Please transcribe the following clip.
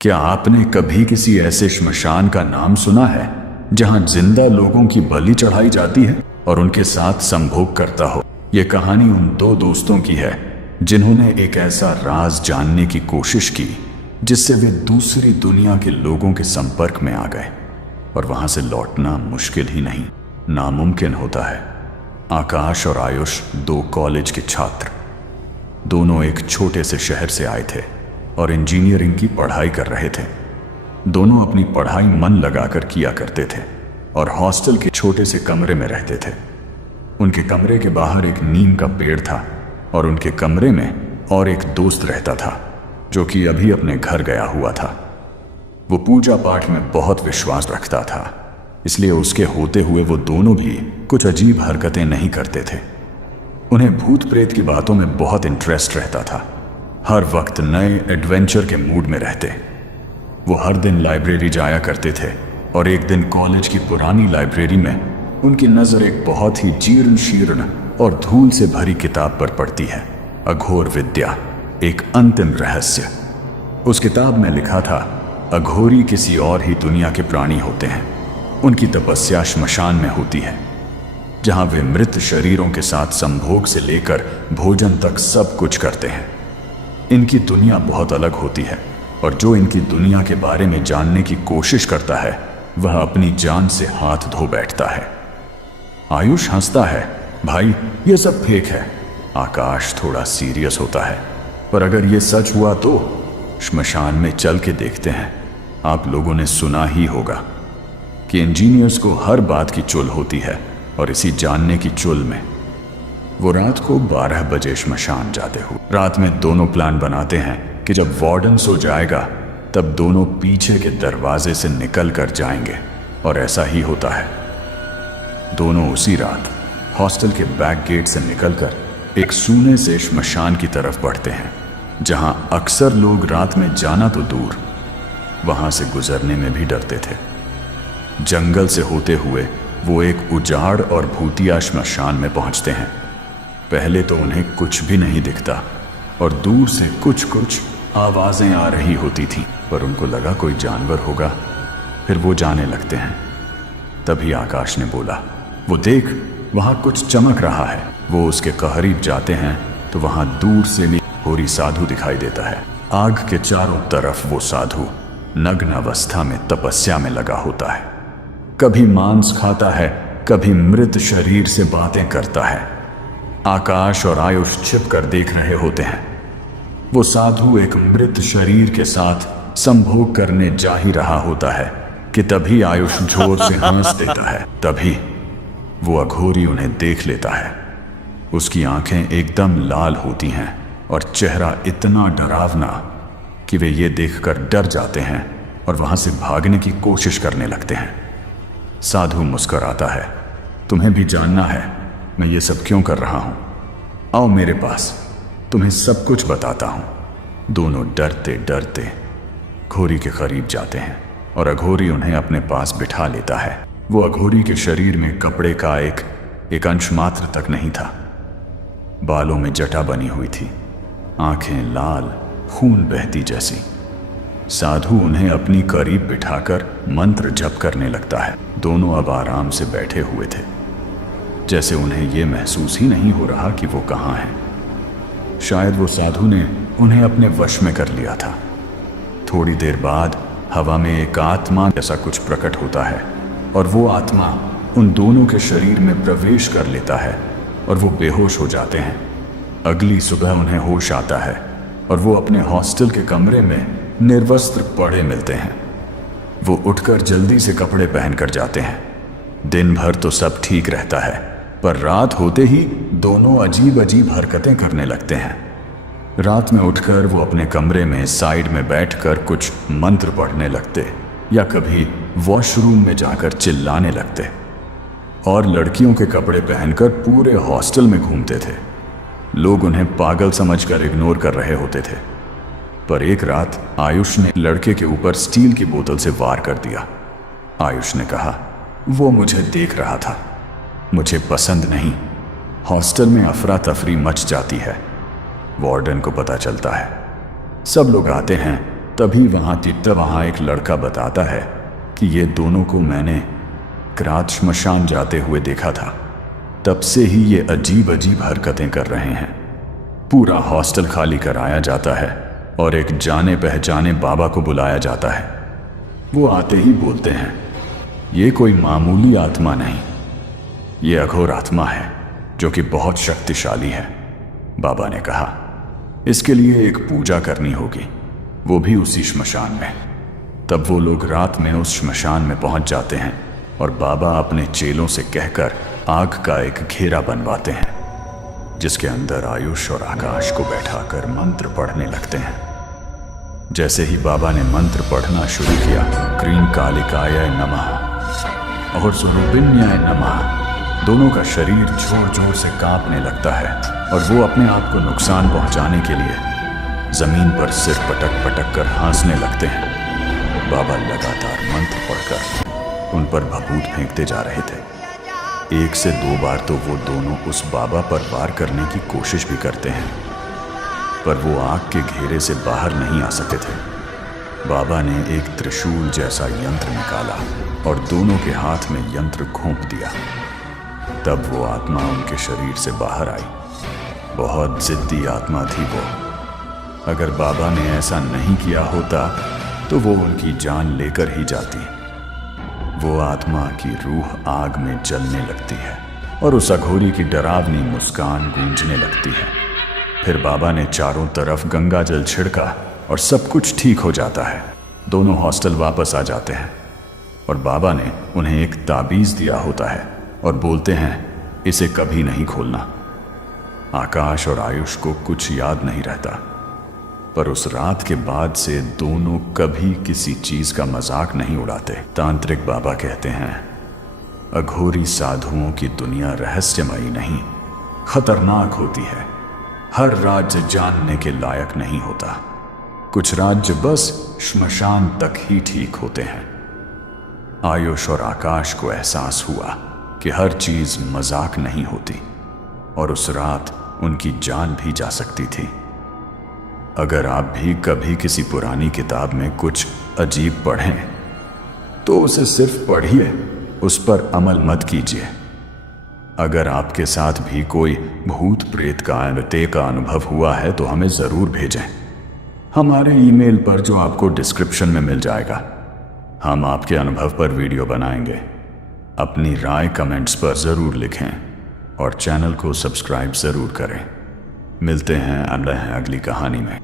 क्या आपने कभी किसी ऐसे श्मशान का नाम सुना है जहां जिंदा लोगों की बलि चढ़ाई जाती है और उनके साथ संभोग करता हो? यह कहानी उन दो दोस्तों की है जिन्होंने एक ऐसा राज जानने की कोशिश की जिससे वे दूसरी दुनिया के लोगों के संपर्क में आ गए और वहां से लौटना मुश्किल ही नहीं, नामुमकिन होता है। आकाश और आयुष दो कॉलेज के छात्र, दोनों एक छोटे से शहर से आए थे और इंजीनियरिंग की पढ़ाई कर रहे थे। दोनों अपनी पढ़ाई मन लगाकर किया करते थे और हॉस्टल के छोटे से कमरे में रहते थे। उनके कमरे के बाहर एक नीम का पेड़ था और उनके कमरे में और एक दोस्त रहता था जो कि अभी अपने घर गया हुआ था। वो पूजा पाठ में बहुत विश्वास रखता था, इसलिए उसके होते हुए वो दोनों भी कुछ अजीब हरकतें नहीं करते थे। उन्हें भूत प्रेत की बातों में बहुत इंटरेस्ट रहता था, हर वक्त नए एडवेंचर के मूड में रहते। वो हर दिन लाइब्रेरी जाया करते थे और एक दिन कॉलेज की पुरानी लाइब्रेरी में उनकी नज़र एक बहुत ही जीर्ण शीर्ण और धूल से भरी किताब पर पड़ती है, अघोर विद्या, एक अंतिम रहस्य। उस किताब में लिखा था, अघोरी किसी और ही दुनिया के प्राणी होते हैं। उनकी तपस्या श्मशान में होती है जहां वे मृत शरीरों के साथ संभोग से लेकर भोजन तक सब कुछ करते हैं। इनकी दुनिया बहुत अलग होती है और जो इनकी दुनिया के बारे में जानने की कोशिश करता है वह अपनी जान से हाथ धो बैठता है। आयुष हंसता है, भाई ये सब फेक है। आकाश थोड़ा सीरियस होता है, पर अगर ये सच हुआ तो श्मशान में चल के देखते हैं। आप लोगों ने सुना ही होगा कि इंजीनियर्स को हर बात की चुल होती है और इसी जानने की चुल में वो रात को 12 बजे श्मशान जाते हुए। रात में दोनों प्लान बनाते हैं कि जब वार्डन सो जाएगा तब दोनों पीछे के दरवाजे से निकल कर जाएंगे, और ऐसा ही होता है। दोनों उसी रात हॉस्टल के बैक गेट से निकलकर एक सूने से श्मशान की तरफ बढ़ते हैं, जहां अक्सर लोग रात में जाना तो दूर, वहां से गुजरने में भी डरते थे। जंगल से होते हुए वो एक उजाड़ और भूतिया श्मशान में पहुंचते हैं। पहले तो उन्हें कुछ भी नहीं दिखता और दूर से कुछ कुछ आवाजें आ रही होती थीं, पर उनको लगा कोई जानवर होगा। फिर वो जाने लगते हैं। तभी आकाश ने बोला, वो देख, वहां कुछ चमक रहा है। वो उसके करीब जाते हैं तो वहां दूर से भी होरी साधु दिखाई देता है। आग के चारों तरफ वो साधु नग्न अवस्था में तपस्या में लगा होता है। कभी मांस खाता है, कभी मृत शरीर से बातें करता है। आकाश और आयुष छिप कर देख रहे होते हैं। वो साधु एक मृत शरीर के साथ संभोग करने जा ही रहा होता है कि तभी आयुष जोर से हंस देता है। तभी वो अघोरी उन्हें देख लेता है। उसकी आंखें एकदम लाल होती हैं और चेहरा इतना डरावना कि वे ये देखकर डर जाते हैं और वहां से भागने की कोशिश करने लगते हैं। साधु मुस्कुराता है, तुम्हें भी जानना है मैं ये सब क्यों कर रहा हूं? आओ मेरे पास, तुम्हें सब कुछ बताता हूं। दोनों डरते डरते घोरी के करीब जाते हैं और अघोरी उन्हें अपने पास बिठा लेता है। वो अघोरी के शरीर में कपड़े का एक अंश मात्र तक नहीं था। बालों में जटा बनी हुई थी, आंखें लाल, खून बहती जैसी। साधु उन्हें अपनी करीब बिठाकर मंत्र जप करने लगता है। दोनों अब आराम से बैठे हुए थे, जैसे उन्हें यह महसूस ही नहीं हो रहा कि वो कहाँ हैं। शायद वो साधु ने उन्हें अपने वश में कर लिया था। थोड़ी देर बाद हवा में एक आत्मा जैसा कुछ प्रकट होता है और वो आत्मा उन दोनों के शरीर में प्रवेश कर लेता है और वो बेहोश हो जाते हैं। अगली सुबह उन्हें होश आता है और वो अपने हॉस्टल के कमरे में निर्वस्त्र पड़े मिलते हैं। वो उठकर जल्दी से कपड़े पहनकर जाते हैं। दिन भर तो सब ठीक रहता है, पर रात होते ही दोनों अजीब अजीब हरकतें करने लगते हैं। रात में उठकर वो अपने कमरे में साइड में बैठकर कुछ मंत्र पढ़ने लगते या कभी वॉशरूम में जाकर चिल्लाने लगते और लड़कियों के कपड़े पहनकर पूरे हॉस्टल में घूमते थे। लोग उन्हें पागल समझकर इग्नोर कर रहे होते थे, पर एक रात आयुष ने लड़के के ऊपर स्टील की बोतल से वार कर दिया। आयुष ने कहा, वो मुझे देख रहा था, मुझे पसंद नहीं। हॉस्टल में अफरा तफरी मच जाती है। वार्डन को पता चलता है। सब लोग आते हैं तभी वहाँ एक लड़का बताता है कि ये दोनों को मैंने रात श्मशान जाते हुए देखा था। तब से ही ये अजीब अजीब हरकतें कर रहे हैं। पूरा हॉस्टल खाली कराया जाता है और एक जाने पहचाने बाबा को बुलाया जाता है। वो आते ही बोलते हैं, ये कोई मामूली आत्मा नहीं, ये अघोर आत्मा है जो कि बहुत शक्तिशाली है। बाबा ने कहा, इसके लिए एक पूजा करनी होगी, वो भी उसी श्मशान में। तब वो लोग रात में उस श्मशान में पहुंच जाते हैं और बाबा अपने चेलों से कहकर आग का एक घेरा बनवाते हैं, जिसके अंदर आयुष और आकाश को बैठाकर मंत्र पढ़ने लगते हैं। जैसे ही बाबा ने मंत्र पढ़ना शुरू किया, क्रीं कालिकाय नमः और सुरुबिन्याय नमः, दोनों का शरीर जोर जोर से कांपने लगता है और वो अपने आप को नुकसान पहुंचाने के लिए जमीन पर सिर पटक पटक कर हंसने लगते हैं। बाबा लगातार मंत्र पढ़कर उन पर भभूत फेंकते जा रहे थे। 1 से 2 बार तो वो दोनों उस बाबा पर वार करने की कोशिश भी करते हैं, पर वो आग के घेरे से बाहर नहीं आ सके थे। बाबा ने एक त्रिशूल जैसा यंत्र निकाला और दोनों के हाथ में यंत्र घोंप दिया। तब वो आत्मा उनके शरीर से बाहर आई। बहुत जिद्दी आत्मा थी वो। अगर बाबा ने ऐसा नहीं किया होता तो वो उनकी जान लेकर ही जाती। वो आत्मा की रूह आग में जलने लगती है और उस अघोरी की डरावनी मुस्कान गूंजने लगती है। फिर बाबा ने चारों तरफ गंगा जल छिड़का और सब कुछ ठीक हो जाता है। दोनों हॉस्टल वापस आ जाते हैं और बाबा ने उन्हें एक ताबीज दिया होता है और बोलते हैं, इसे कभी नहीं खोलना। आकाश और आयुष को कुछ याद नहीं रहता, पर उस रात के बाद से दोनों कभी किसी चीज का मजाक नहीं उड़ाते। तांत्रिक बाबा कहते हैं, अघोरी साधुओं की दुनिया रहस्यमयी नहीं, खतरनाक होती है। हर राज्य जानने के लायक नहीं होता। कुछ राज्य बस श्मशान तक ही ठीक होते हैं। आयुष और आकाश को एहसास हुआ कि हर चीज मजाक नहीं होती और उस रात उनकी जान भी जा सकती थी। अगर आप भी कभी किसी पुरानी किताब में कुछ अजीब पढ़ें तो उसे सिर्फ पढ़िए, उस पर अमल मत कीजिए। अगर आपके साथ भी कोई भूत प्रेत का अनुभव हुआ है तो हमें ज़रूर भेजें, हमारे ईमेल पर जो आपको डिस्क्रिप्शन में मिल जाएगा। हम आपके अनुभव पर वीडियो बनाएंगे। अपनी राय कमेंट्स पर ज़रूर लिखें और चैनल को सब्सक्राइब ज़रूर करें। मिलते हैं अगली कहानी में।